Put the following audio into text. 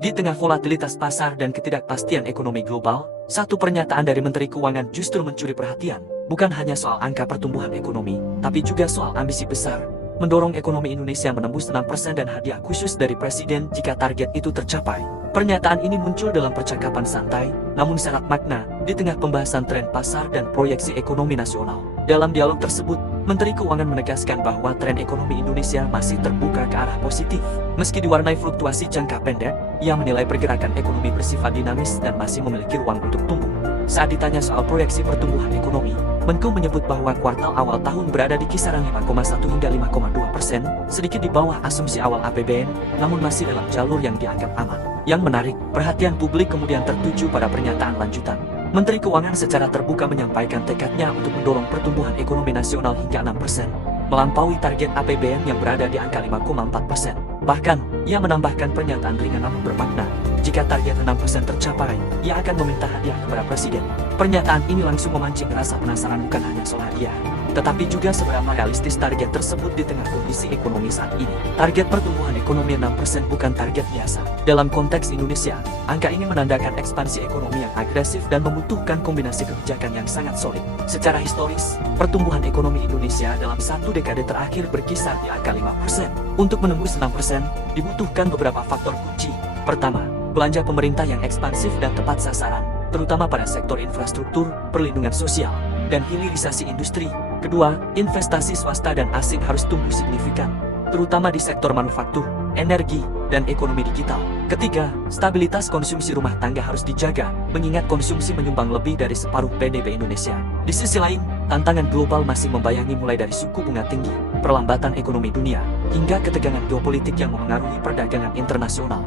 Di tengah volatilitas pasar dan ketidakpastian ekonomi global, satu pernyataan dari Menteri Keuangan justru mencuri perhatian. Bukan hanya soal angka pertumbuhan ekonomi, tapi juga soal ambisi besar, mendorong ekonomi Indonesia menembus 6% dan hadiah khusus dari Presiden jika target itu tercapai. Pernyataan ini muncul dalam percakapan santai, namun sangat makna, di tengah pembahasan tren pasar dan proyeksi ekonomi nasional. Dalam dialog tersebut, Menteri Keuangan menegaskan bahwa tren ekonomi Indonesia masih terbuka ke arah positif. Meski diwarnai fluktuasi jangka pendek, ia menilai pergerakan ekonomi bersifat dinamis dan masih memiliki ruang untuk tumbuh. Saat ditanya soal proyeksi pertumbuhan ekonomi, Menko menyebut bahwa kuartal awal tahun berada di kisaran 5,1 hingga 5,2%, sedikit di bawah asumsi awal APBN, namun masih dalam jalur yang dianggap aman. Yang menarik, perhatian publik kemudian tertuju pada pernyataan lanjutan. Menteri Keuangan secara terbuka menyampaikan tekadnya untuk mendorong pertumbuhan ekonomi nasional hingga 6%, melampaui target APBN yang berada di angka 5,4%. Bahkan, ia menambahkan pernyataan ringan namun bermakna. Jika target 6% tercapai, ia akan meminta hadiah kepada Presiden. Pernyataan ini langsung memancing rasa penasaran bukan hanya soal hadiah, tetapi juga seberapa realistis target tersebut di tengah kondisi ekonomi saat ini. Target pertumbuhan ekonomi 6% bukan target biasa. Dalam konteks Indonesia, angka ini menandakan ekspansi ekonomi yang agresif dan membutuhkan kombinasi kebijakan yang sangat solid. Secara historis, pertumbuhan ekonomi Indonesia dalam satu dekade terakhir berkisar di angka 5%. Untuk menembus 6%, dibutuhkan beberapa faktor kunci. Pertama, belanja pemerintah yang ekspansif dan tepat sasaran, terutama pada sektor infrastruktur, perlindungan sosial, dan hilirisasi industri. Kedua, investasi swasta dan asing harus tumbuh signifikan, terutama di sektor manufaktur, energi, dan ekonomi digital. Ketiga, stabilitas konsumsi rumah tangga harus dijaga, mengingat konsumsi menyumbang lebih dari separuh PDB Indonesia. Di sisi lain, tantangan global masih membayangi mulai dari suku bunga tinggi, perlambatan ekonomi dunia, hingga ketegangan geopolitik yang memengaruhi perdagangan internasional.